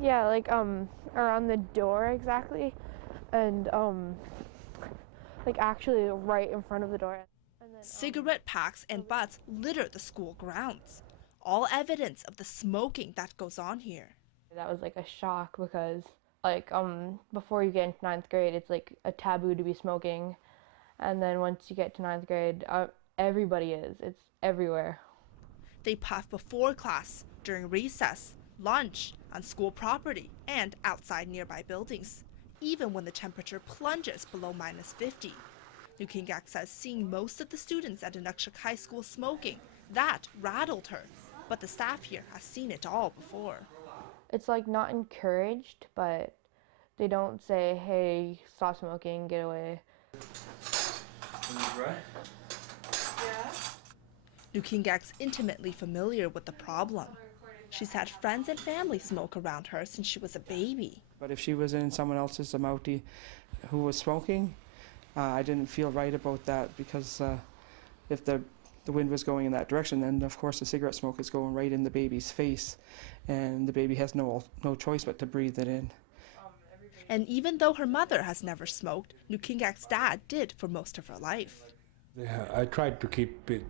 Yeah, like around the door exactly, and like actually right in front of the door. And then, Cigarette packs and butts litter the school grounds, all evidence of the smoking that goes on here. that was like a shock because like before you get into ninth grade, it's like a taboo to be smoking, and then once you get to ninth grade, everybody is. It's everywhere. They puff before class, during recess, lunch, on school property, and outside nearby buildings, even when the temperature plunges below -50. Nukingak says seeing most of the students at Inukshuk High School smoking, that rattled her. But the staff here has seen it all before. It's like not encouraged, but they don't say, "Hey, stop smoking, get away." Nukingak's intimately familiar with the problem. She's had friends and family smoke around her since she was a baby. But if she was in someone else's Amouti who was smoking, I didn't feel right about that because if the wind was going in that direction, then of course the cigarette smoke is going right in the baby's face, and the baby has no choice but to breathe it in. And even though her mother has never smoked, Nukingak's dad did for most of her life. Yeah, I tried to keep it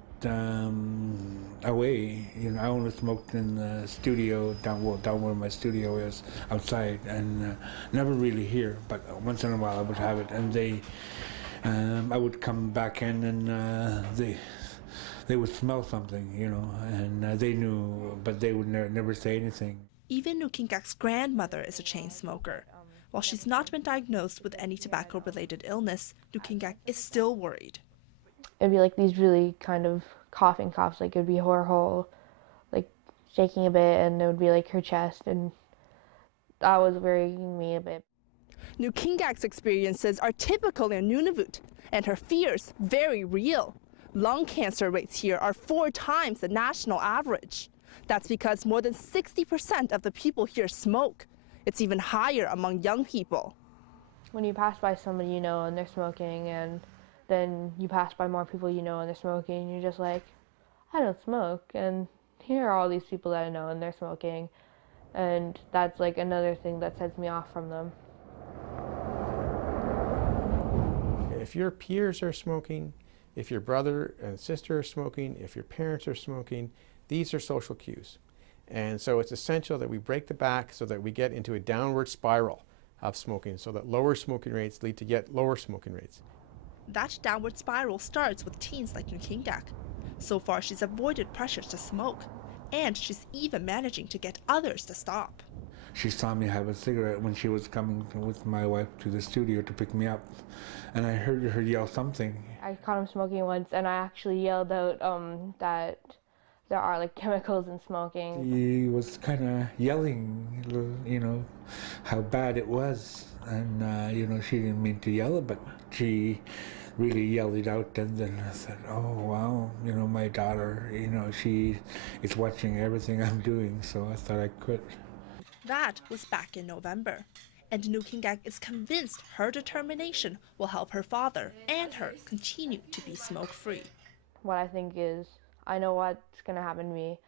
away. You know, I only smoked in the studio, down where my studio is, outside, and never really here. But once in a while, I would have it, and I would come back in, and they would smell something, you know, and they knew, but they would never say anything. Even Nukingak's grandmother is a chain smoker. While she's not been diagnosed with any tobacco-related illness, Nukingak is still worried. It'd be like these really kind of coughing coughs, like it would be her whole, like shaking a bit, and it would be like her chest, and that was worrying me a bit. Nukingak's experiences are typical in Nunavut, and her fears very real. Lung cancer rates here are 4 times the national average. That's because more than 60% of the people here smoke. It's even higher among young people. When you pass by somebody you know and they're smoking, and then you pass by more people you know and they're smoking, you're just like, I don't smoke, and here are all these people that I know and they're smoking, and that's like another thing that sets me off from them. If your peers are smoking, if your brother and sister are smoking, if your parents are smoking, these are social cues. And so it's essential that we break the back so that we get into a downward spiral of smoking, so that lower smoking rates lead to yet lower smoking rates. That downward spiral starts with teens like Nukingak. So far, she's avoided pressures to smoke, and she's even managing to get others to stop. She saw me have a cigarette when she was coming with my wife to the studio to pick me up, and I heard her yell something. I caught him smoking once, and I actually yelled out that there are like chemicals in smoking. He was kind of yelling, you know, how bad it was, and you know, she didn't mean to yell it, but she really yelled it out. And then I said, oh wow, you know, my daughter, you know, she is watching everything I'm doing, so I thought I quit. That was back in November, and Nukingak is convinced her determination will help her father and her continue to be smoke-free. What I think is, I know what's going to happen to me.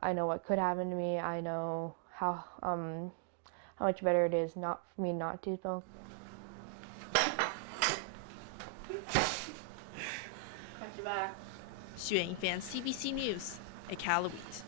I know what could happen to me. I know how much better it is not for me not to smoke. Xue Yingfan, CBC News, Iqaluit.